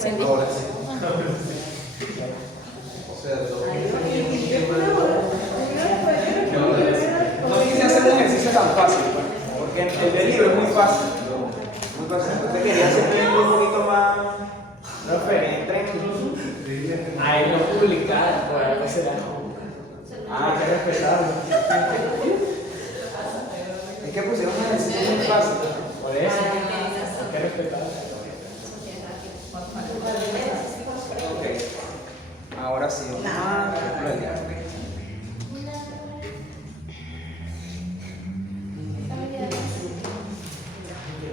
Ahora sí. O sea, no quise hacer un ejercicio tan fácil, pues, porque el del libro es muy fácil. Muy fácil. Entonces quería hacer un poquito más referente. Ahí lo publicaron, por algo será. Ah, qué respetable. Es que pusieron un ejercicio muy fácil. Por eso, hay que respetar. Ok. Ahora sí, vamos a calcular el diámetro.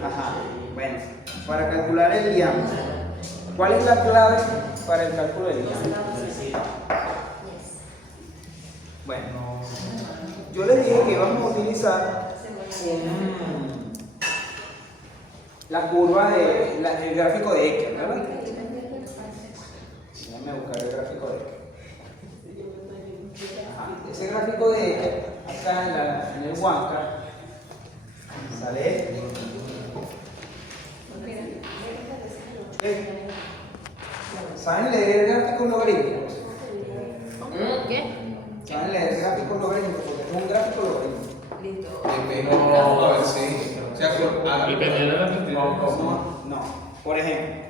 Ajá, bueno, para calcular el diámetro, ¿cuál es la clave para el cálculo del diámetro? Bueno, yo les dije que íbamos a utilizar la curva el gráfico de Ecker, ¿verdad? Déjame buscar el gráfico de Ecker. Ajá, ese gráfico de Ecker, acá en el Huanca, sale este. ¿Saben leer el gráfico logarítmico? ¿Qué? ¿Saben leer el gráfico logarítmico? Porque es un gráfico logarítmico. No, sí. O sea, Dependiendo de la cantidad. No. Por ejemplo,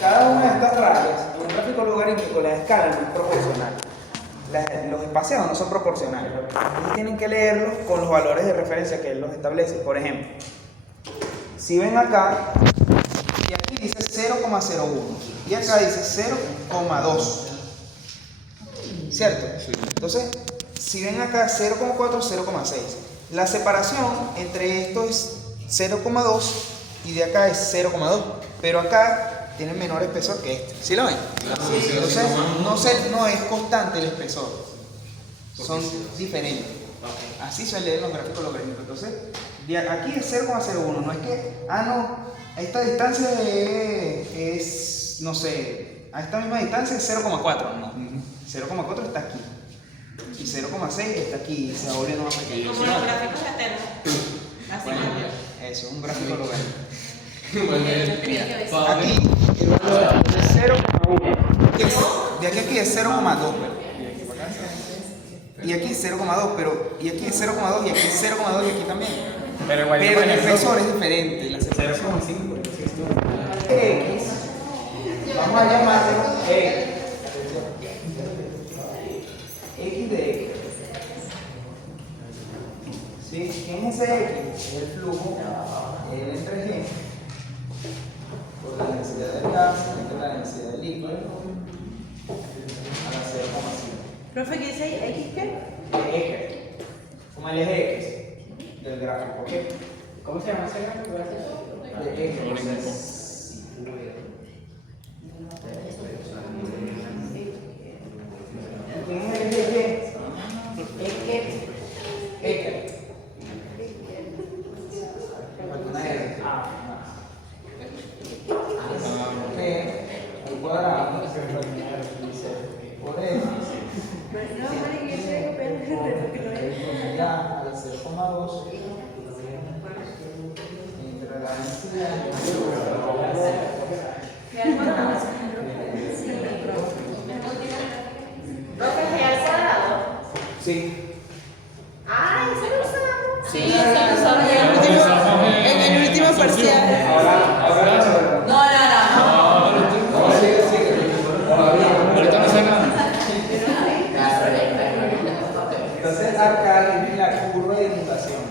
cada una de estas rayas, en un gráfico logarítmico, la escala no es proporcional. Los espaciados no son proporcionales. Ustedes tienen que leerlos con los valores de referencia que él los establece. Por ejemplo, si ven acá, y aquí dice 0,01 y acá dice 0,2. ¿Cierto? Entonces, si ven acá 0,4, 0,6. La separación entre esto es 0,2 y de acá es 0,2. Pero acá tiene menor espesor que este. ¿Sí lo ven? Entonces, no es constante el espesor. Son diferentes. Así se leen los gráficos logarítmicos. Entonces, aquí es 0,01. No es que, esta distancia es, no sé, a esta misma distancia es 0,4. No. 0,4 está aquí. Y 0,6 está aquí. Y se va volviendo más pequeño. Como los gráficos eternos. Así Bueno, cambió. eso es un gráfico logarítmico. Aquí. Aquí el valor es 0,1. De aquí a aquí es 0,2. Y aquí es 0,2, pero y aquí es 0,2 y aquí es 0,2 y aquí también. Pero Pero el espesor es diferente. La separación 0,5. X, vamos a llamarlo X. X de X. ¿Sí? ¿Quién es ese X? El flujo, el entre G, por la densidad del gas, entre la densidad del líquido, a la 0,5. Profe, ¿qué dice X qué? De X, como el eje X del gráfico, ¿ok? ¿Cómo se llama ese gráfico? De X. ¿Quién es el eje X? X. Una R. Al cuadrado por eso ya a la 0,2 entre la densidad Profe, ¿G al cuadrado? sí. ¡Ay, eso lo usamos! Sí, se usaba en el último parcial. Ahora No. Ahorita no sé nada. entonces acá es la curva de mutación.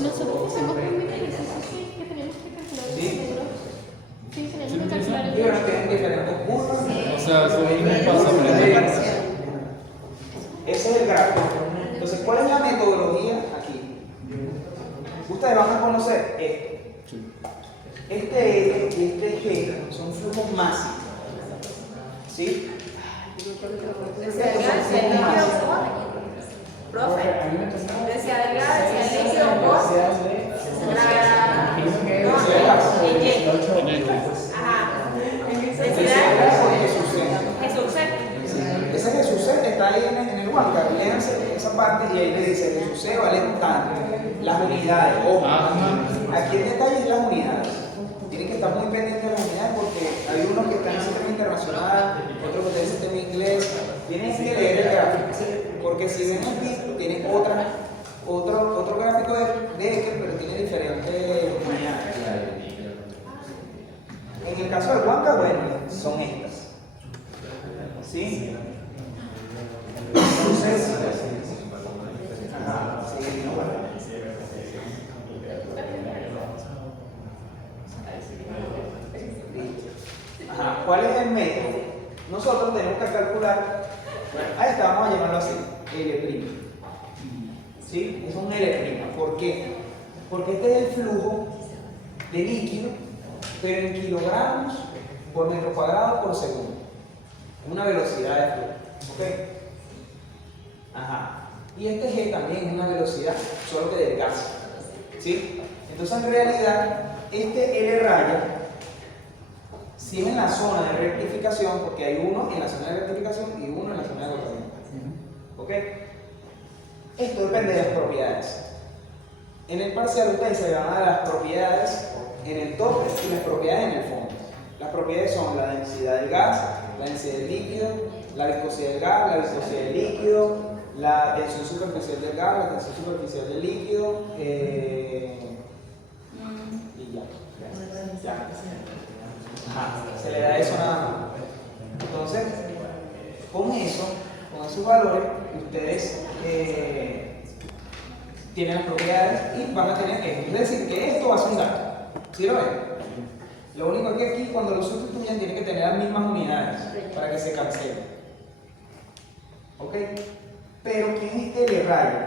Nosotros hacemos un ejercicio así que tenemos que calcular el Sí. seguro. Sí, tenemos que calcular el Y ahora tienen diferentes curvas. O sea, eso es un paso aprendido. Ese es el gráfico. Entonces, ¿cuál es la metodología aquí? Ustedes van a conocer esto. Este L y este G son flujos máximos. ¿Sí? Densidad del gas, el líquido por. Profe, densidad del gas, densidad del líquido por. Gravedad. No, en Y. Ajá. Densidad. Jesús C. Ese Jesús C está ahí en el Huanca. Léanse esa parte y ahí le dice Jesús C vale tanto. Las unidades. Ojo. Aquí el detalle es las unidades. estar muy pendientes de las unidades porque hay unos que están en sistema internacional, otros que están en sistema inglés. Tienes que leer el gráfico, porque si ven aquí, tienen otro gráfico de Excel, pero tiene diferentes unidades. En el caso del Huanca, bueno, son estas. ¿Sí? Entonces, ajá, sí, no, bueno. Ajá, ¿cuál es el método? Nosotros tenemos que calcular, bueno, a esta vamos a llamarlo así, L'. ¿Sí? Es un L'. ¿Por qué? Porque este es el flujo de líquido, pero en kilogramos por metro cuadrado por segundo. Una velocidad de flujo. ¿Ok? Ajá. Y este G también es una velocidad, solo que del gas. ¿Sí? Entonces en realidad, este L raya, si es en la zona de rectificación, porque hay uno en la zona de rectificación y uno en la zona de agotamiento. ¿Ok? Esto depende de las propiedades. En el parcial ustedes se van a dar las propiedades en el tope y las propiedades en el fondo. Las propiedades son la densidad del gas, la densidad del líquido, la viscosidad del gas, la viscosidad del líquido, la tensión superficial del gas, la tensión superficial del líquido, y ya. Ajá, se le da eso nada más. Entonces, con esos valores, ustedes tienen las propiedades y van a tener esto. Es decir, que esto va a ser un dato. ¿Sí lo ven? Lo único que aquí, cuando lo sustituyen, tienen que tener las mismas unidades para que se cancelen. ¿Ok? Pero ¿quién es L raya?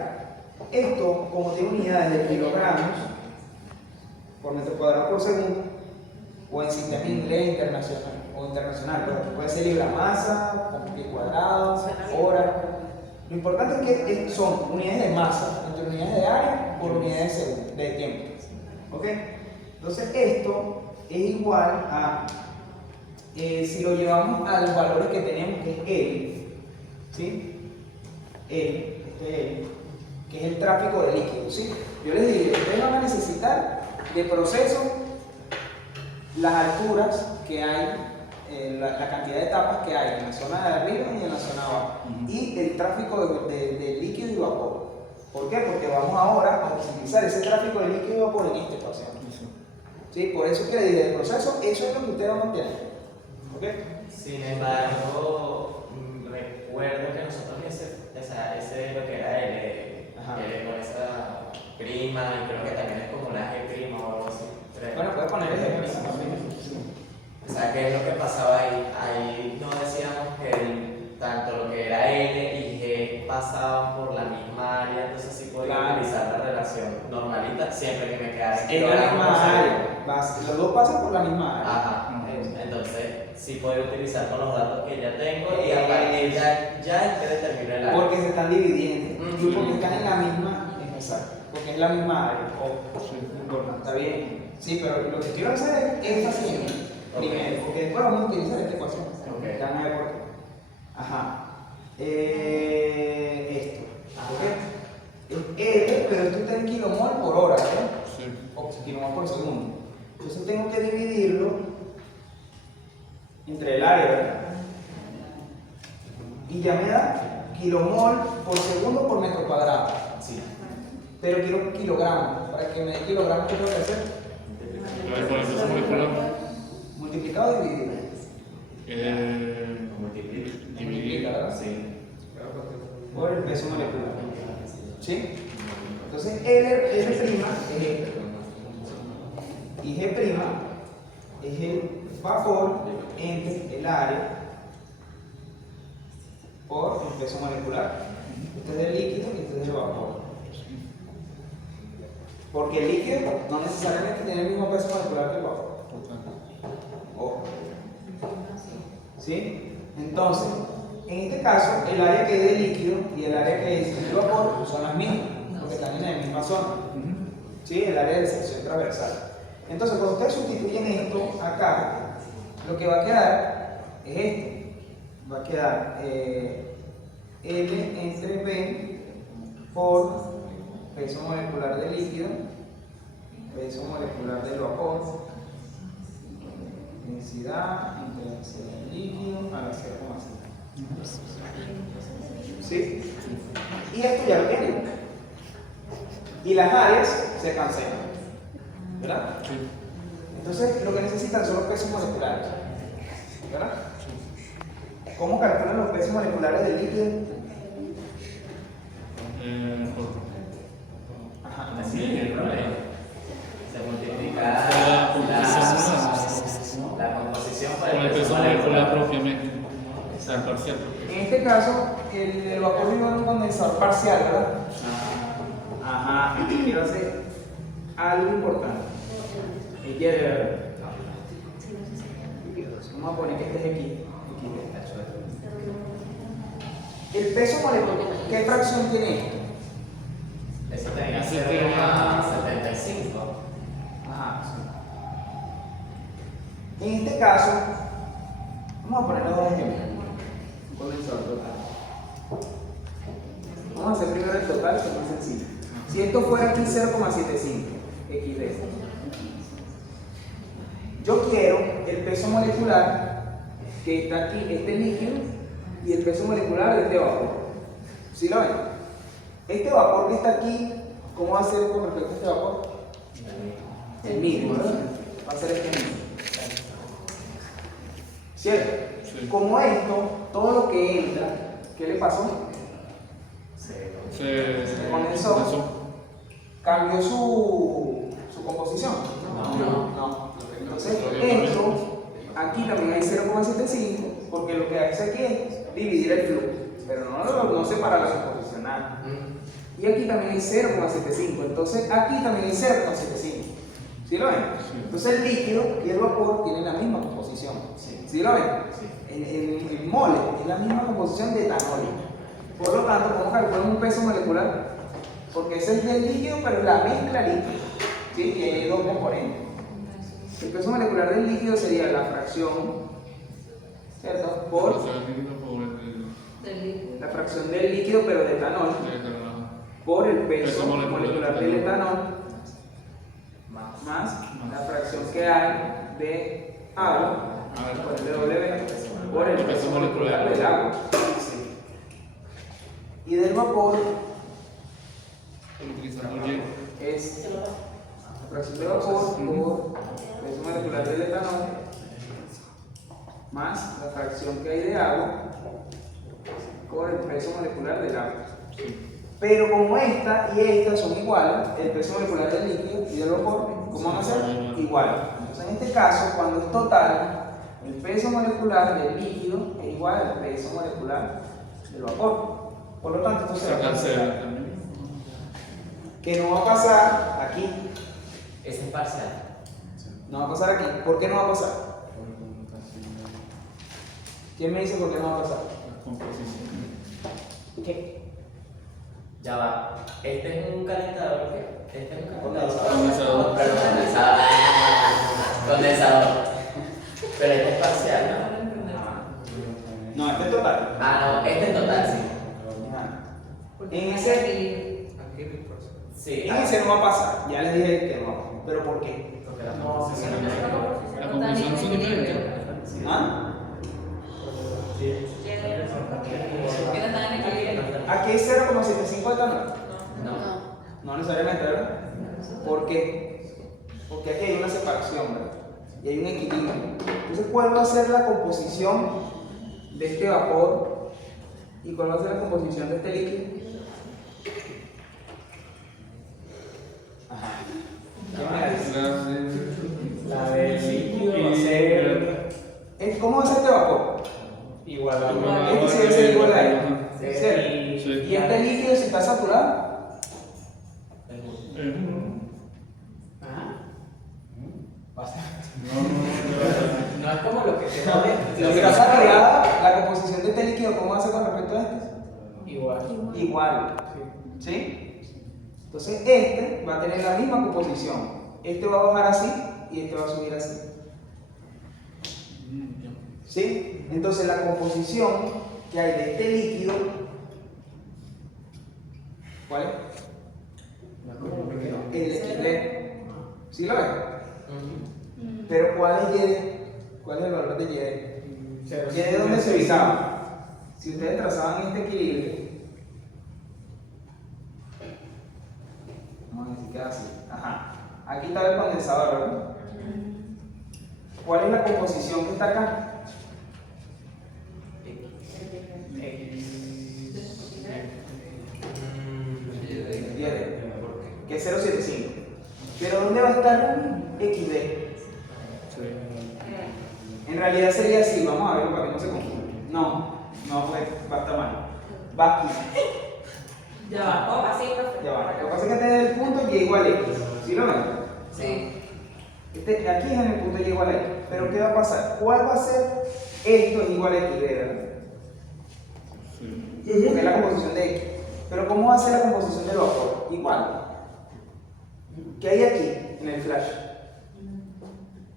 Esto, como tiene unidades de kilogramos por metro cuadrado por segundo, o en sistema inglés internacional, pero puede ser libra masa, pie cuadrado, hora. Lo importante es que son unidades de masa entre unidades de área por unidades de segundo, de tiempo. ¿Ok? Entonces esto es igual a, si lo llevamos a los valores que tenemos, que es L, ¿sí? L, que es el tráfico de líquido, ¿sí? Yo les digo, ustedes van a necesitar de proceso las alturas que hay, la cantidad de etapas que hay en la zona de arriba y en la zona de abajo, y el tráfico de líquido y vapor. ¿Por qué? Porque vamos ahora a utilizar ese tráfico de líquido y vapor en esta ecuación. ¿Sí? Por eso es que desde el proceso, eso es lo que ustedes van a obtener. ¿Ok? Sin embargo, recuerdo que nosotros ese lo que era L, con esa prima, y creo que también es como la G' o algo así. Bueno, puedes poner el ejemplo. O sea, ¿qué es lo que pasaba ahí? Ahí no decíamos que tanto lo que era L y G pasaban por la misma área, entonces sí podía utilizar la relación normalita siempre que me quedara en la misma área. Los dos pasan por la misma área. Ajá. Entonces sí puedo utilizar con los datos que ya tengo y a partir ya es que determine el área. Porque se están dividiendo. Y porque están en la misma, exacto. Porque es la misma área. Está bien. Sí, pero lo que quiero hacer es esta siguiente. Primero, porque después vamos a utilizar esta ecuación. Ya no hay por qué. Ajá. Esto. ¿Ok? L, pero esto está en kilomol por hora, ¿verdad? Sí. O kilomol por segundo. Entonces tengo que dividirlo entre el área, ¿verdad? Y ya me da kilomol por segundo por metro cuadrado. Sí. Pero quiero kilogramos. Para que me dé kilogramos, ¿qué tengo que hacer? Multiplicado o dividido. Multiplica, ¿verdad? Sí. Por el peso molecular. ¿Sí? Entonces L' es esto. Y G' es el vapor entre el área por el peso molecular. Este es del líquido y este es del vapor. Porque el líquido no necesariamente tiene el mismo peso molecular que el vapor. Ojo. ¿Sí? Entonces, en este caso, el área que es de líquido y el área que es de vapor son las mismas, porque están en la misma zona. ¿Sí? El área de sección transversal. Entonces, cuando ustedes sustituyen esto acá, lo que va a quedar es esto. Va a quedar L entre P por peso molecular del líquido, peso molecular del vapor, densidad entre la densidad del líquido a la 0,5. ¿Sí? Y esto ya lo tienen. Y las áreas se cancelan. ¿Verdad? Entonces lo que necesitan son los pesos moleculares. ¿Verdad? ¿Cómo calculan los pesos moleculares del líquido? Ajá. Así es el problema. Se multiplica la composición por Con el peso molecular propiamente. O sea, parcial. En este caso, el vapor vivo es un condensador parcial, ¿verdad? Ajá, y quiero hacer algo importante. Y quiero. Vamos a poner que este es X. El peso molecular, ¿qué fracción tiene esto? Eso tenía Así 0,75. Ajá, sí. En este caso, vamos a poner dos ejemplos. Un condensador total. Vamos a hacer primero el total, que es más sencillo. Si esto fuera aquí 0,75 XD, yo quiero el peso molecular que está aquí, este líquido, y el peso molecular de este vapor. ¿Sí lo ven? Este vapor que está aquí, ¿cómo va a ser con respecto a este vapor? El mismo, ¿verdad? Va a ser este mismo. ¿Cierto? Sí. Como esto, todo lo que entra, ¿qué le pasó? Se condensó. ¿Cambió su composición? No. Entonces, esto, aquí también hay 0,75, porque lo que hace aquí es dividir el flujo, pero no separa la composicional. Y aquí también hay 0,75, entonces aquí también hay 0,75. ¿Sí lo ven? Entonces el líquido y el vapor tienen la misma composición. ¿Sí lo ven? El mole es la misma composición de etanol. Por lo tanto, ¿cómo calculamos un peso molecular? Porque ese es el líquido, pero la mezcla líquida. ¿Sí? Que hay dos componentes. El peso molecular del líquido sería la fracción, ¿cierto? Por la fracción del líquido, pero de etanol, por el peso molecular del etanol, más la fracción que hay de agua, por el W, por el peso molecular del agua. Y del vapor es la fracción de vapor por el peso molecular del etanol más la fracción que hay de agua por el peso molecular del agua. Pero como esta y esta son iguales, el peso molecular del líquido y del vapor, ¿cómo van a ser? Igual. Entonces en este caso, cuando es total, el peso molecular del líquido es igual al peso molecular del vapor. Por lo tanto, esto se va a cancelar. Que no va a pasar aquí. Ese es parcial. No va a pasar aquí. ¿Por qué no va a pasar? ¿Quién me dice por qué no va a pasar? ¿Qué? Ya va. Este es un calentador, ¿qué? Este es un calentador. Condensador. Perdón, condensador. Condensador. Pero este es parcial, ¿no? No, este es total. Ah, no, este es total, sí. En ese, Sí. en ese no va a pasar. Ya les dije que no. ¿Pero por qué? Porque la composición es diferente. La composición son diferentes. ¿Ah? Que no están en equilibrio. Aquí es 0,75 etanol. No. No necesariamente, ¿verdad? ¿Por qué? Porque aquí hay una separación, ¿verdad? Y hay un equilibrio. Entonces, ¿cuál va a ser la composición de este vapor? ¿Y cuál va a ser la composición de este líquido? Ajá. La del líquido va a ser. ¿Cómo va a ser este vapor? Igual a Este sí debe ser igual a este. Sí. ¿Cierto? ¿Y este líquido si está saturado? No es como lo que se jode. Si está saturada, la composición de este líquido, ¿cómo va a ser con respecto a este? Igual. Igual. ¿Sí? Entonces este va a tener la misma composición. Este va a bajar así y este va a subir así. ¿Sí? Entonces la composición que hay de este líquido, ¿cuál es? El equilibrio. ¿Sí lo ven? Pero ¿cuál es ¿Cuál es el valor de Y? Cero. ¿Y de dónde se ubicaba? Si ustedes trazaban este equilibrio, vamos a decir que así. Ajá. Aquí está el condensador, ¿verdad? ¿Cuál es la composición que está acá? Que es 0,75. Pero ¿dónde va a estar XD? En realidad sería así, vamos a verlo para que no se confunda. No, pues va a estar mal. Va aquí. Ya va. Así, profe. Ya va. Lo que pasa es que este es el punto Y igual a X. ¿Sí lo ven? Sí. Aquí es en el punto Y igual a X. Pero ¿qué va a pasar? ¿Cuál va a ser esto es igual a XD, verdad? Porque es la composición de X. Pero ¿cómo va a ser la composición del vapor? Igual. ¿Qué hay aquí en el flash?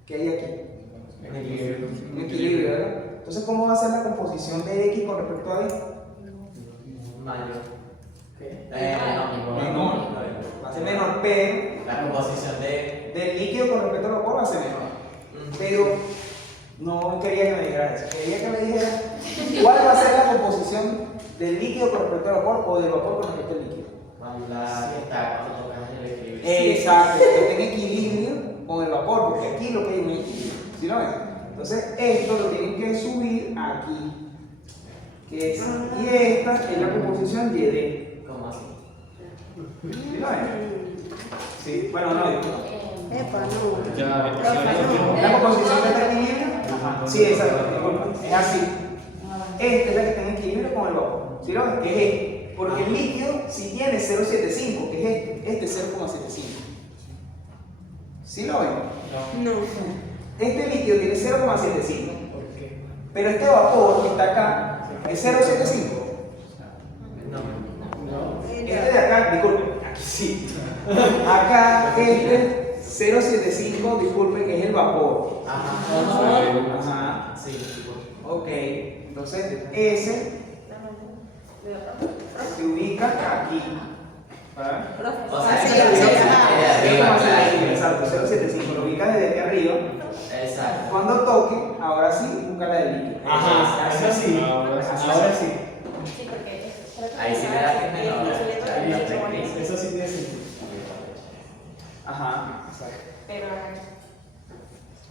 ¿Qué hay aquí? Un equilibrio, ¿verdad? Entonces, ¿cómo va a ser la composición de X con respecto a Y? Mayor. Menor. Va a ser menor, pero La composición del líquido con respecto al vapor va a ser menor. Pero no quería que me dijera eso. Quería que me dijera cuál va a ser la composición del líquido con respecto al vapor o del vapor con respecto al líquido. cuando tocamos el equilibrio. Exacto, que esté en equilibrio con el vapor, porque aquí lo que hay es un equilibrio. ¿Sí lo ven? Entonces, esto lo tienen que subir aquí. Que es, y esta es la composición YD. ¿Cómo así? ¿Sí lo ven? Sí, bueno, no. Epa, no. Ya, ¿La composición de este equilibrio? Ajá. Sí, exacto, disculpa. Es así. Esta es la que está en equilibrio con el vapor. ¿Sí lo ven? Que es este. Porque el líquido si tiene 0,75, que es este es 0,75. ¿Sí lo ven? No. Este líquido tiene 0,75. Pero este vapor que está acá es 0,75. Este de acá, disculpen, aquí sí. Acá este 0,75, disculpen, es el vapor. Ajá. Sí. Ok, entonces ese se ubica aquí. ¿Verdad? O sea, Sí, eso sí, es sí. de arriba, claro. Exacto, 0,75, lo ubicas desde aquí arriba. Exacto. Cuando toque, ahora sí, busca la del líquido. Ajá, eso sí. Ahora sí. Ahora sí. Sí, porque Ahí sí verás que es menor. Eso sí tiene sentido. Ajá, exacto. Pero.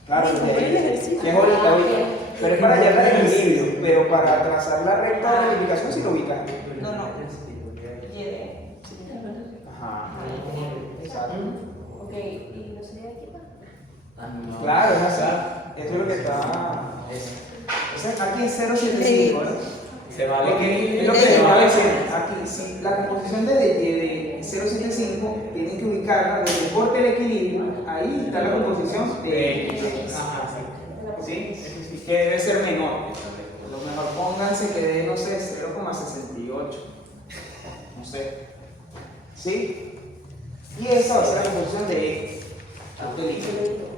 Claro, que es ahorita. Pero es para hallar el equilibrio, pero para trazar la recta de multiplicación sí lo ubicas. No. Y Ajá, exacto. Ok, ¿y no sería aquí? Claro, es así. Esto es lo que está. Entonces aquí es 0,75, ¿verdad? Se va a Porque es lo que les estaba diciendo. Aquí, si la composición de 0,75 tienen que ubicarla desde el corte del equilibrio, ahí está la composición de X. Ajá, ¿Sí? Que debe ser menor. A lo mejor pónganse que dé, no sé, 0,68. No sé. ¿Sí? Y esa va a ser la composición de X. Tanto líquido.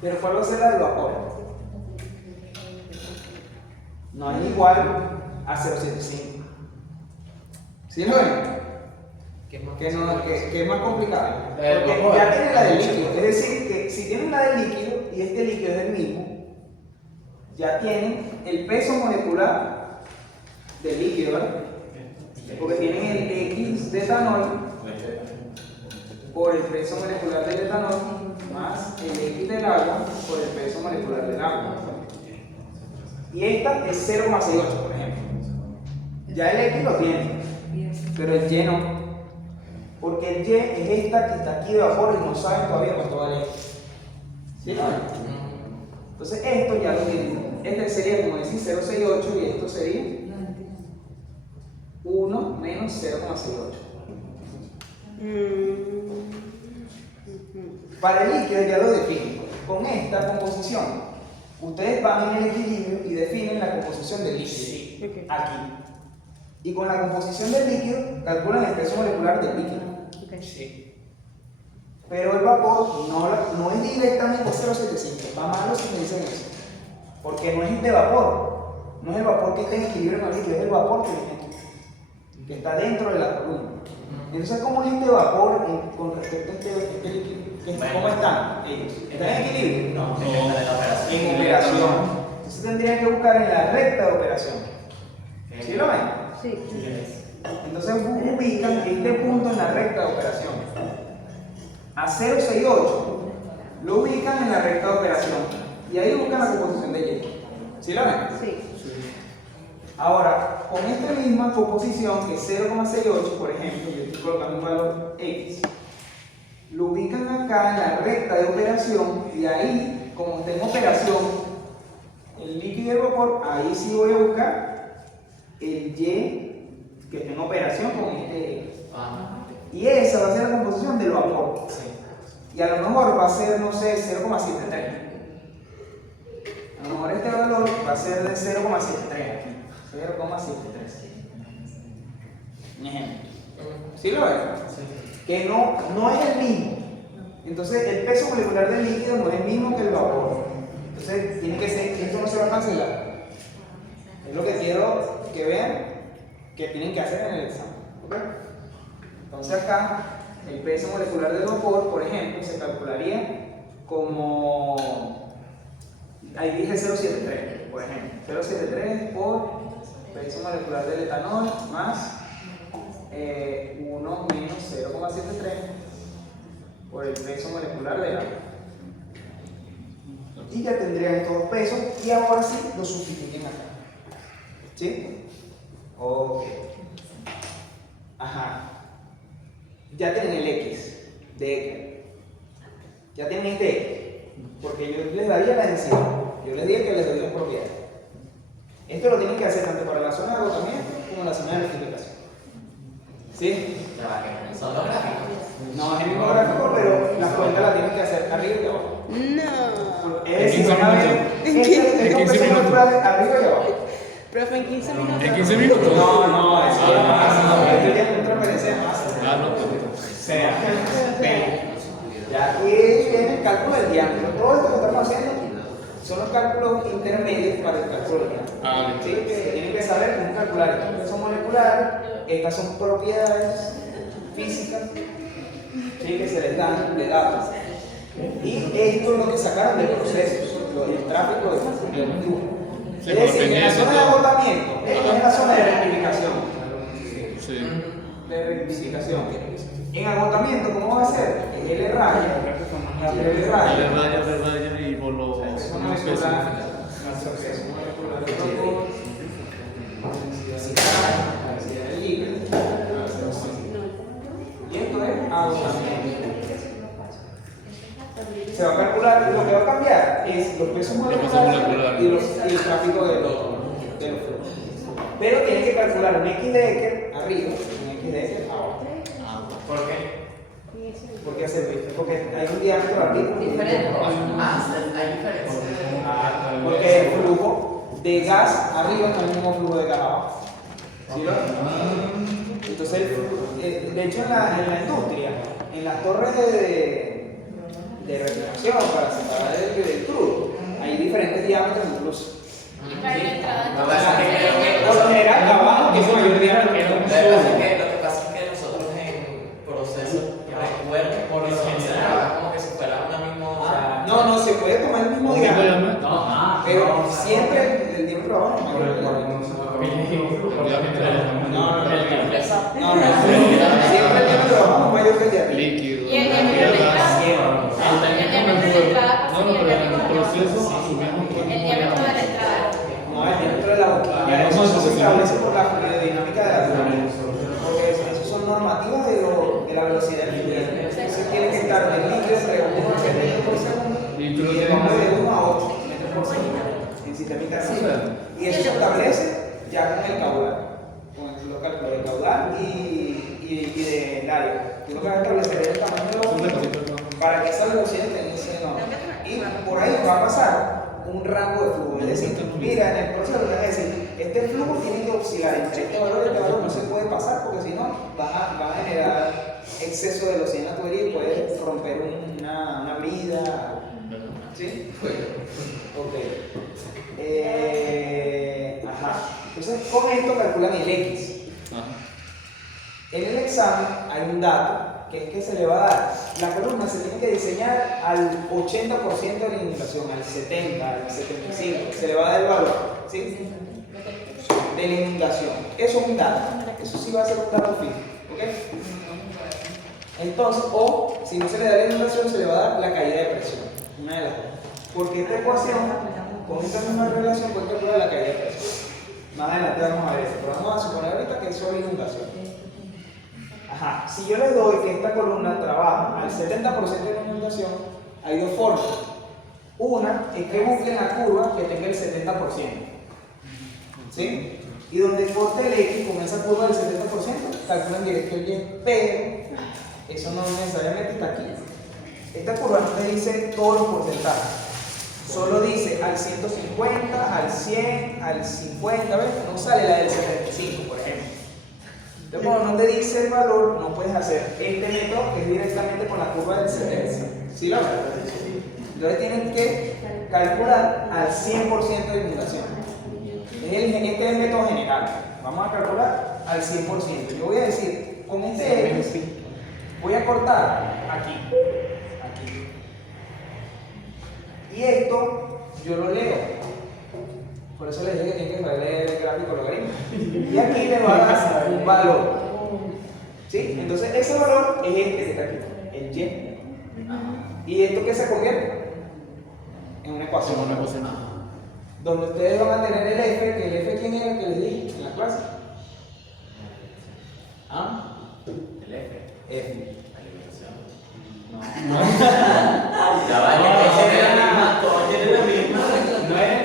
Pero ¿cuál va a ser la del vapor? No es igual a 0,75. ¿Sí lo ven? Que es más complicado. Porque ya tienen la del líquido. Es decir, que si tienen la del líquido y este líquido es el mismo, ya tienen el peso molecular del líquido, ¿verdad? Porque tienen el X de etanol por el peso molecular del etanol más el X del agua por el peso molecular del agua. Y esta es 0,68, por ejemplo. Ya el X lo tiene, pero el Y no. Porque el Y es esta que está aquí de vapor y no saben todavía cuánto vale X. ¿Sí? Entonces esto ya lo tienen. Este sería como decir 0,68 y esto sería 1 menos 0,68. Para el líquido ya lo definen. Con esta composición, ustedes van en el equilibrio y definen la composición del líquido. Aquí. Y con la composición del líquido, calculan el peso molecular del líquido. Pero el vapor no es directamente 0,75. Va malo si me dicen eso. Porque no es de vapor. No es el vapor que está en equilibrio con el líquido, es el vapor que está dentro de la columna. Entonces, ¿cómo es este vapor con respecto a este líquido? ¿Cómo están ellos? ¿Están en equilibrio? No, en operación. En operación. operación. Entonces tendrían que buscar en la recta de operación. ¿Sí lo ven? Sí. Entonces ubican este punto en la recta de operación. A 068 lo ubican en la recta de operación. Y ahí buscan la composición de Y. ¿Sí lo ven? Sí. Ahora, con esta misma composición, que es 0,68, por ejemplo, yo estoy colocando un valor X, lo ubican acá en la recta de operación y ahí, como está en operación, el líquido y el vapor, ahí sí voy a buscar el Y que está en operación con este X. Y esa va a ser la composición del vapor. Y a lo mejor va a ser, no sé, 0,73. A lo mejor este valor va a ser de 0,73 aquí. 0,73. Un ejemplo. ¿Sí lo ven? Que no es el mismo. Entonces el peso molecular del líquido no es el mismo que el vapor. Entonces tiene que ser, esto no se va a cancelar. Es lo que quiero que vean que tienen que hacer en el examen. ¿Ok? Entonces acá el peso molecular del vapor, por ejemplo, se calcularía como, ahí dije 0,73, por ejemplo, 0,73 por peso molecular del etanol más 1 menos 0,73 por el peso molecular del agua. Y ya tendrían estos dos pesos y ahora sí lo sustituyen acá. ¿Sí? Ok. Ajá. Ya tienen el X de X. Ya tienen este X. Porque yo les daría la densidad. Yo les diría que les doy las propiedades. Esto lo tienen que hacer tanto para la zona de agotamiento como la zona de rectificación. ¿Sí? Son los gráficos. No es el mismo gráfico, pero las cuentas las tienen que hacer arriba y abajo. No. Es decir, 15 van a ver minutos. estos pesos moleculares arriba y abajo. Profe, en 15 minutos. ¿En 15 minutos? No, eso es más. Esto ya es una referencia de masa. Ah, no, pues. O sea, ya aquí viene el cálculo del diámetro. Todo esto que estamos haciendo son los cálculos intermedios para el cálculo del diámetro. Ah, ¿Sí? Que tienen que saber cómo calcular estos pesos moleculares. Estas son propiedades físicas, ¿sí? Que se les dan de datos. Y esto es lo que sacaron del proceso, el tráfico de flujo. Sí, Es decir, en la eso zona de todo. agotamiento, esta es la zona de rectificación. Sí. De rectificación. En agotamiento, ¿cómo va a ser? Es L raya, L raya. Le raya y por los Peso pesos. molecular, peso molecular del vapor, densidad del líquido. Y esto es agotamiento. Se va a calcular, lo que va a cambiar es los pesos moleculares y el tráfico de los flujos. Pero tienen que calcular un X de Ecker arriba y un X de Ecker abajo. ¿Por qué? Porque hay un diámetro arriba y un Diferente. diámetro abajo. Hay diferencia. Porque el flujo de gas arriba no es el mismo flujo de gas abajo. ¿Sí lo ven? Entonces, de hecho, en la industria, en las torres de refrigeración para separar el crudo, hay diferentes diámetros incluso. Y para la entrada. Lo que pasa es que creo que Por lo general, abajo tiene mayor diámetro que Lo que pasa es que nosotros en procesos de cuerpo, por lo general, como que si fuera una misma. No, se puede tomar el mismo diámetro, No, pero siempre el diámetro abajo es mayor que el diámetro. Siempre el diámetro abajo es mayor que el diámetro. Líquido. Y el diámetro de entrada. Siempre. El diámetro de entrada No, pasa no, el pero en el diámetro de proceso entrada. asumimos que El diámetro de la entrada. No, el diámetro de la boquilla. Eso se establece por la fluidodinámica de la turbina. Porque eso son normativas de la velocidad del fluido. Entonces tiene que estar el líquido entre 1 a 7 metros por segundo y el hombre de 1 a 8 metros por segundo en sistema interno. Y eso se establece ya con el caudal. Con los cálculos del caudal y del área. Tú lo que vas a establecer es el tamaño de la boquilla para que esa velocidad tenga ese nombre. Y por ahí va a pasar un rango de flujo. Es decir, mira, en el proceso le vas a decir, este flujo tiene que oscilar entre este valor y este valor, no se puede pasar porque si no vas a generar exceso de velocidad en la tubería y puedes romper una brida. ¿Sí? Ok. Ajá. Entonces, con esto calculan el X. Ajá. En el examen hay un dato que se le va a dar. La columna se tiene que diseñar al 80% de la inundación, al 70%, al 75%. Se le va a dar el valor, ¿sí? De la inundación. Eso es un dato. Eso sí va a ser un dato fijo, ¿ok? Entonces, o si no se le da la inundación, se le va a dar la caída de presión. Una de las dos. Porque esta ecuación, con esta misma relación, puede calcular la caída de presión. Más adelante vamos a ver eso, pero vamos a suponer ahorita que es solo inundación. Ajá, si yo les doy que esta columna trabaja al 70% de la inundación, hay dos formas. Una es que busquen la curva que tenga el 70%. ¿Sí? Y donde corte el X con esa curva del 70%, calculan directo el Y, pero eso no necesariamente está aquí. Esta curva no te dice todos los porcentajes. Solo dice al 150, al 100, al 50, ¿ves? No sale la del 75, por ejemplo. Entonces, cuando no te dice el valor, no puedes hacer este método que es directamente con la curva del 70. ¿Sí lo ves? Entonces tienen que calcular al 100% de inundación. Este es el método general. Vamos a calcular al 100%. Yo voy a decir, con este X, voy a cortar aquí. Y esto yo lo leo. Por eso les dije que tienen que leer el gráfico logarítmico. Y aquí le va a dar un valor. ¿Sí? Entonces ese valor es este que está aquí, el Y. ¿Y esto qué se convierte? En una ecuación. Donde ustedes van a tener el F, que el F ¿quién era el que les dije en la clase? ¿Ah? El F. F. No. Ya va, que tiene la misma, todo tiene la misma. No es.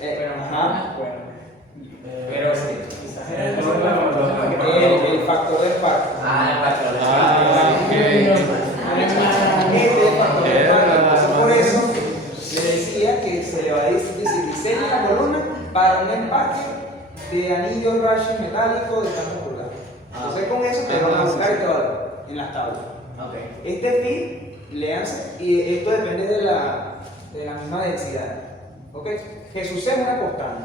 Pero ajá, bueno. Pero sí. El factor del par. Ah, el factor de Este es el factor del par. Entonces, por eso le decía que se le va a decir diseña la columna para un empaque de anillos rayos metálicos de tanto pulgadas. Entonces, con eso te van a buscar este valor en las tablas. Este phi, léanse, y esto depende de la misma densidad. ¿Ok? Jesús es una constante.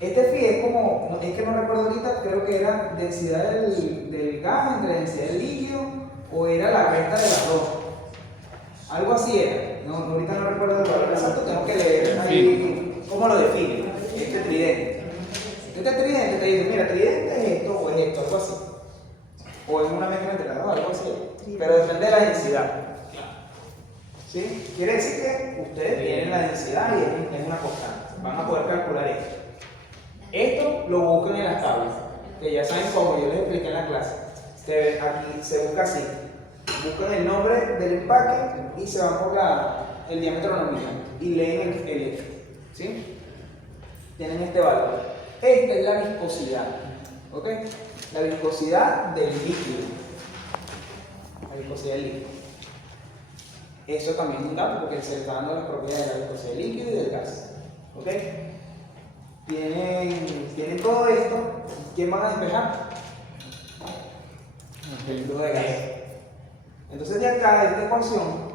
Este phi es como, es que no recuerdo ahorita, creo que era densidad del gas entre densidad del líquido, o era la resta de las dos. Algo así era. No, ahorita no recuerdo el valor exacto, tengo que leer ahí cómo lo define. Este tridente. Este tridente te dice, mira, tridente es esto o es esto, algo así. O es una mezcla entre las dos, algo así. Pero depende de la densidad. ¿Sí? Quiere decir que ustedes tienen la densidad y es una constante. Van a poder calcular esto. Esto lo buscan en las tablas, que ya saben cómo yo les expliqué en la clase. Aquí se busca así. Buscan el nombre del empaque y se van por el diámetro nominal y leen el F. ¿Sí? Tienen este valor. Esta es la viscosidad. ¿Ok? La viscosidad del líquido. La viscosidad del líquido. Eso también es un dato porque se está dando las propiedades de la viscosidad del líquido y del gas. ¿Ok? Tienen todo esto. ¿Quién van a despejar? El flujo de gas. Entonces de acá, de esta ecuación,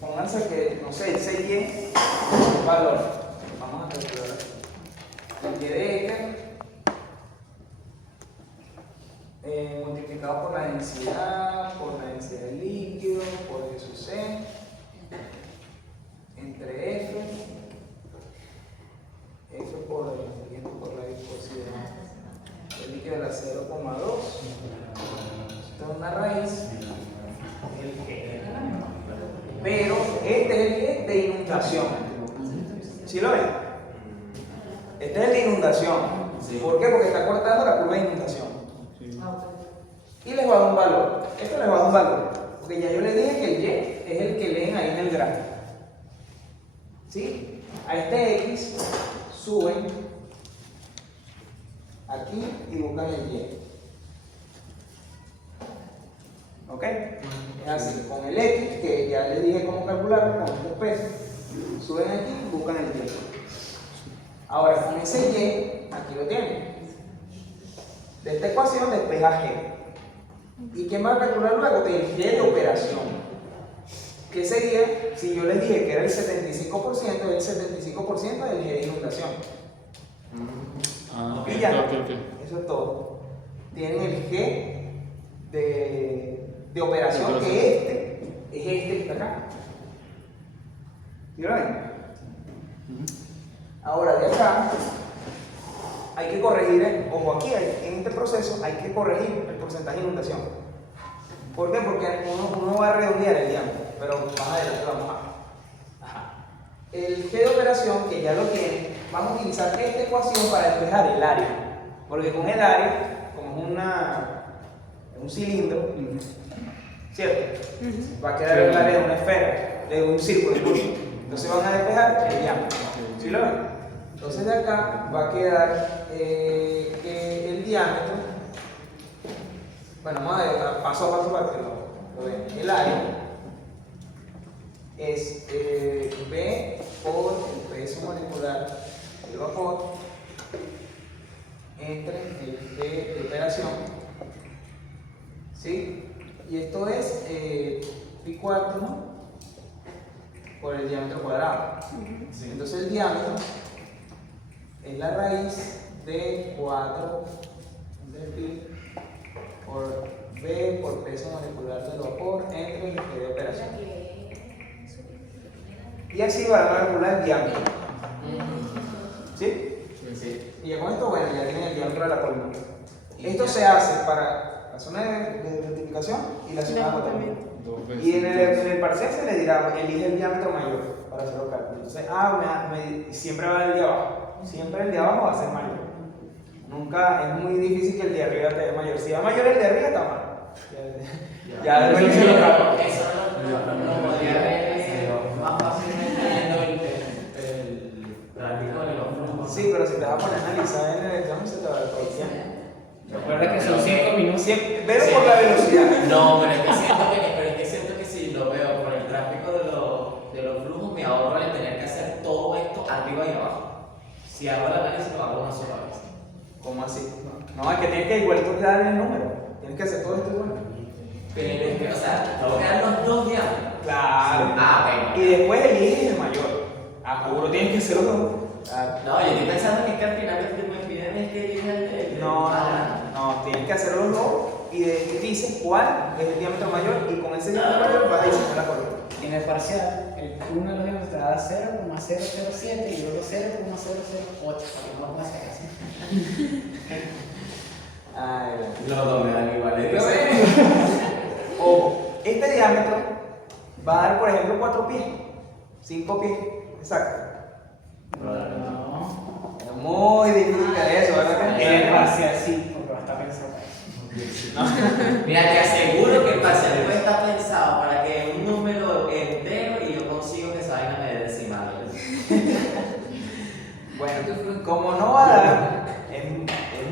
pónganse que, no sé, el 6y valor. Vamos a calcular. El y de F multiplicado por la densidad del líquido, por E sub C, entre F por la viscosidad del líquido de la 0,2. Esto es una raíz, el G. Pero este es el G de inundación. ¿Sí lo ven? Este es el de inundación. ¿Por qué? Porque está cortando la curva de inundación. Y les va a dar un valor. Esto les va a dar un valor. Porque ya yo les dije que el Y es el que leen ahí en el gráfico. ¿Sí? A este X suben aquí y buscan el Y. ¿Ok? Es así. Con el X, que ya les dije cómo calcularlo, con este peso, suben aquí y buscan el Y. Ahora, con ese Y, aquí lo tienen. De esta ecuación despeja G. ¿Y quién va a calcular luego? El G de operación. ¿Qué sería si yo les dije que era el 75%? El 75% del G de inundación. Ah, Y ya. ok. Eso es todo. Tienen el G de operación que este es este que está acá. ¿Sí lo ven? Ahora de acá hay que corregir, ojo aquí, en este proceso hay que corregir el porcentaje de inundación. ¿Por qué? Porque uno va a redondear el diámetro, pero más adelante vamos a... Ajá. El G de operación, que ya lo tiene, vamos a utilizar esta ecuación para despejar el área. Porque con el área, como es un cilindro, ¿cierto? Va a quedar el área de una esfera, de un círculo. Entonces van a despejar el diámetro. ¿Sí lo ven? Entonces de acá va a quedar que el diámetro, bueno, vamos a ver paso a paso para que lo vean. El área es B por el peso molecular del vapor entre el G de operación, ¿sí? Y esto es pi cuarto, ¿no? Por el diámetro cuadrado. ¿Sí? Entonces el diámetro es la raíz de 4 de pi por B por peso molecular del vapor entre el G de operación. Y así va a calcular el diámetro. ¿Sí? Sí. Y ya con esto, bueno, ya tienen el diámetro de la columna. Esto se hace para la zona de rectificación y la zona de agotamiento. Y en el parcial se le dirá, elige el diámetro mayor para hacer los cálculos. Entonces, siempre va el de abajo. Siempre el de abajo va a ser mayor. Nunca, es muy difícil que el de arriba te dé mayor. Si va mayor el de arriba, está mal. Ya después se lo cambio. Eso lo podría ver más fácilmente viendo el gráfico de los flujos. Sí, pero si te vas a poner a analizar en el examen, se te va a dar todo el tiempo. Recuerda que son 5 minutos. Velo por la velocidad. No, pero es que siento que si lo veo por el gráfico de los flujos, me ahorro el tener que hacer todo esto arriba y abajo. Si hago el análisis, lo hago una sola vez. ¿Cómo así? No, es que tienes que igual tú dar el número. Tienes que hacer todo esto igual. Pero es que, o sea, tengo que dar los dos diámetros. Claro. Ah, Y después eliges el mayor. A juro tienes que ser los dos. Claro. no, yo estoy pensando que al final lo que me piden es que elija el. No, tienes que hacer los dos y dices cuál es el diámetro mayor y con ese diámetro mayor vas a diseñar la columna. En el parcial, uno de los diámetros te da 0,007 y el otro 0,008, para que no lo puedas hacer así. Ay, Los dos me dan igual. Ojo, este diámetro va a dar, por ejemplo, 4 pies, 5 pies, exacto. No. Es muy difícil de eso, ¿verdad? En el parcial sí, porque va a estar pensado para eso. Mira, te aseguro que el parcial puede estar pensado para que un número entero y yo consigo que esa vaina me dé decimales. Bueno, como no va a dar, es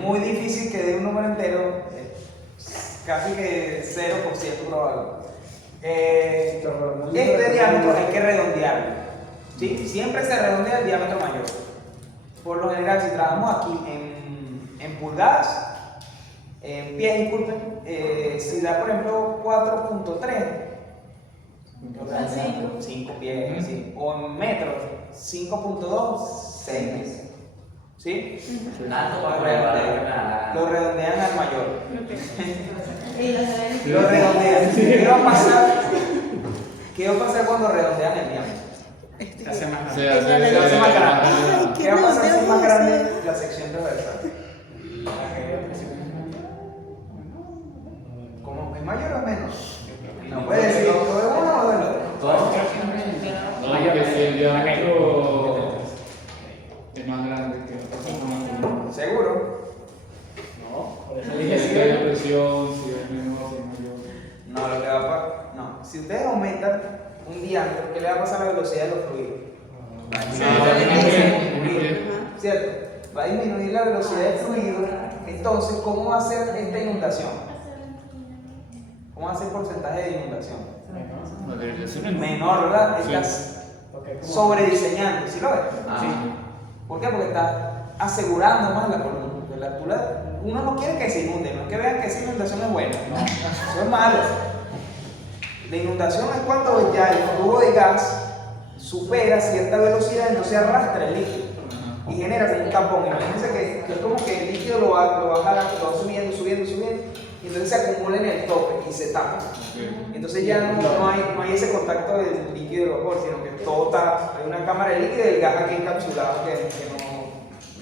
muy difícil que dé un número entero, es casi que 0% probable. Este diámetro hay que redondearlo, ¿sí? Siempre se redondea el diámetro mayor. Por lo general, si trabajamos aquí en pulgadas, en pies, disculpen, si da por ejemplo 4.3, 5 pies, ¿sí? O en metros, 5.2, 6 metros. ¿Sí? Tanto para redondear. Lo redondean al mayor. Y Lo redondean. ¿Qué va a pasar? ¿Qué va a pasar cuando redondean el diámetro? Se hace más Se grande. Se hace más grande. Ay, ¿Qué va a pasar si es más grande la sección transversal? ¿Cómo? ¿Es mayor o menos? No puede decir, ¿lo de uno o del otro? Todo. No, porque si el diámetro es más grande que la otra. ¿Seguro? No, por eso Si dije es sí. que hay presión, si es menor, si es mayor. No, lo que va a pasar. No. Si ustedes aumentan un diámetro, ¿qué le va a pasar a la velocidad de los fluidos? ¿Cierto? Va a disminuir la velocidad del fluido. Entonces, ¿cómo va a ser esta inundación? ¿Cómo va a ser el porcentaje de inundación? No, debería ser menor. Menor, ¿verdad? Sí. Estás Porque es como- sobrediseñando, ¿sí lo ves? Ah. Sí. ¿Por qué? Porque estás asegurando más la columna. Porque la altura, uno no quiere que se inunde, no es que vean que esa inundación es buena, no, eso es malo. La inundación es cuando ya el flujo de gas supera cierta velocidad y no se arrastra el líquido y genera como un tampón. Imagínense que es como que el líquido lo va jalando, lo va subiendo y entonces se acumula en el tope y se tapa. Entonces ya no hay ese contacto del líquido y del vapor, sino que todo está, hay una cámara de líquido y el gas aquí encapsulado que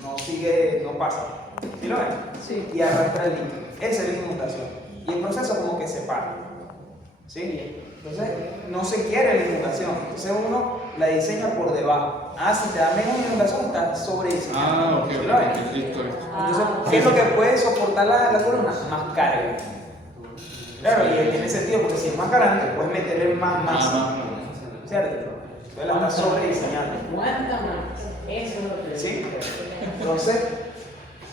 no sigue, no pasa. ¿Sí lo ven? Sí. Y arrastra el líquido. Esa es la inundación. Y el proceso como que se para. ¿Sí? Entonces no se quiere la inundación. Entonces uno la diseña por debajo. Si te da menos inundación, está sobrediseñado. Ok, ¿Sí lo ven? listo. Entonces, ¿qué es lo que puede soportar la columna? Más carga. Claro, y tiene sentido porque si es más grande, puedes meterle más masa. ¿Cierto? Entonces la estás sobrediseñando. ¿Cuánta más? Eso es lo que ¿Sí? Entonces,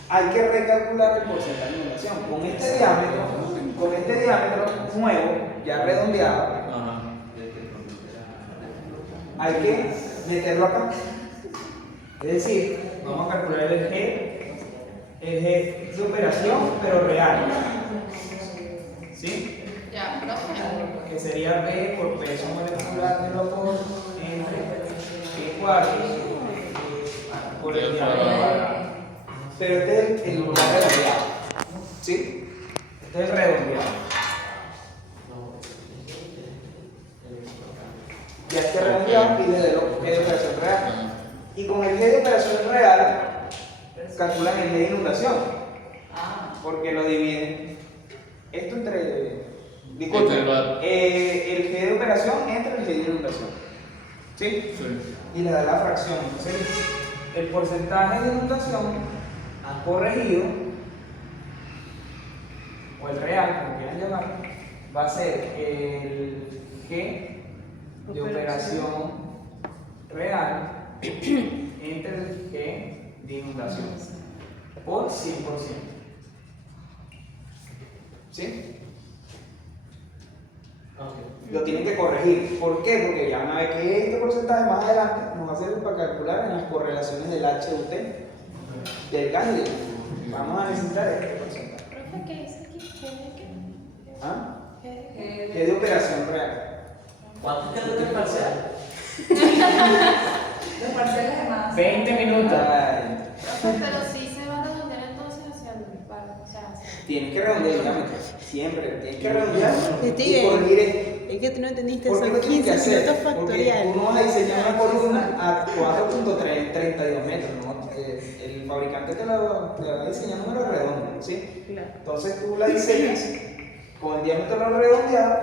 hay que recalcular el porcentaje de inundación. Con este diámetro nuevo, ya redondeado, Ajá. hay que meterlo acá. Es decir, vamos a calcular el G de operación, pero real. ¿Sí? Ya, profe. Que sería B por peso molecular del vapor entre G cuartos por el diámetro cuadrado. Pero este es el lugar redondeado. ¿Sí? Este es el redondeado. Ya este redondeado pide de G de operación real. Y con el G de operación real calculan el G de inundación. Porque lo dividen. Esto entre. Disculpe, el G de operación entre el G de inundación. ¿Sí? Sí. Y le da la fracción. Entonces, el porcentaje de inundación corregido, o el real, como quieran llamarlo, va a ser el G de operación real entre el G de inundación por 100%. ¿Sí? Lo tienen que corregir. ¿Por qué? Porque ya una vez que este porcentaje más adelante nos va a servir para calcular en las correlaciones del HUT, del gas y del líquido. Vamos a necesitar este porcentaje. Profe, ¿qué dice aquí? ¿Qué de qué? ¿Ah? ¿Qué ¿Qué de operación real? ¿Cuánto es el parcial? Los parciales de más. 20 minutos. Ay, Profe, pero sí se va a redondear entonces hacia el par, o sea, hacia... tienes que redondear el diámetro. Siempre tienes que redondear y Steven, corregir esto. es que tú no entendiste, ¿Por qué son lo tienes que 15 hacer? minutos Porque factorial. tú no vas a diseñar una columna a 4.32 metros, ¿no? El fabricante te va a diseñar números redondos, ¿sí? Claro. Entonces tú la diseñas con el diámetro redondeado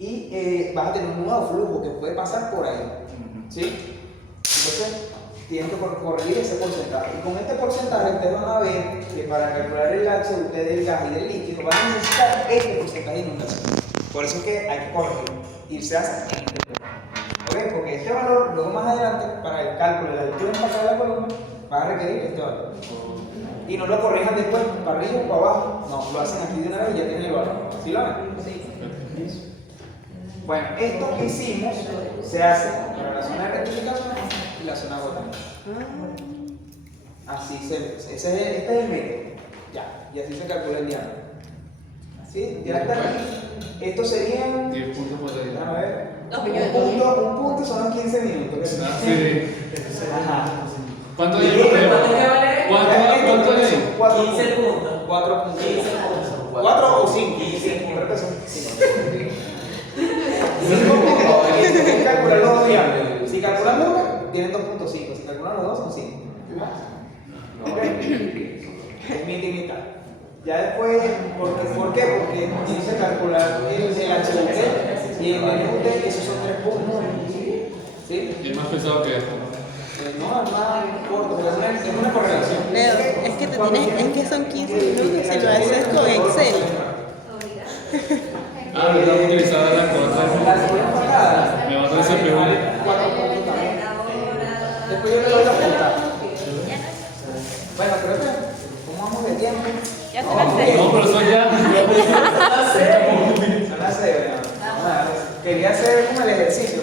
y vas a tener un nuevo flujo que puede pasar por ahí, ¿sí? Entonces tienes que corregir ese porcentaje. Y con este porcentaje ustedes van a ver que para calcular el HUT del gas y del líquido van a necesitar este porcentaje de inundación. Por eso es que hay que corregir, irse hacia este valor. ¿Ok? Porque este valor, luego más adelante, para el cálculo de la altura empacada de la columna, va a requerir este valor. Y no lo corrijan después, para arriba o para abajo. No, lo hacen aquí de una vez y ya tienen el valor. ¿Sí lo ven? Sí. Bueno, esto que hicimos se hace para la zona de rectificación y la zona gotante. Así este es el método. Ya, y así se calcula el diámetro. ¿Sí? Ya está aquí. Esto serían. 10 puntos por ahí. A ver. Los Un punto son los 15 minutos. Sí. Ajá. ¿Cuánto ¿Y hay? cuánto es que vale? ¿Cuánto hay? 4 15 puntos. 4 puntos. 15 puntos. 4 o 5. 15 Creo que son 5. 5 porque tienes que calcular los dos diámetros. Si calculan uno, tienen 2.5. Si calculan los dos, son 5. ¿Ok? Es mi mitad. Ya después, ¿por qué? Porque tienes que calcular el HUT y el NUT, que esos son 3 puntos. ¿Sí? Y es más pesado que esto. No, es más corto, pero es una correlación. Leo, es que son 15 minutos si lo haces con Excel. Pero no utilizaba la cosa. La segunda empacada. Me va a hacer esa pregunta. 4 puntos también. Después yo le doy la punta. Bueno, creo que, ¿cómo vamos de tiempo? Ya se las sé. No, pero eso ya. Son las 6, ¿verdad? Quería hacer como el ejercicio.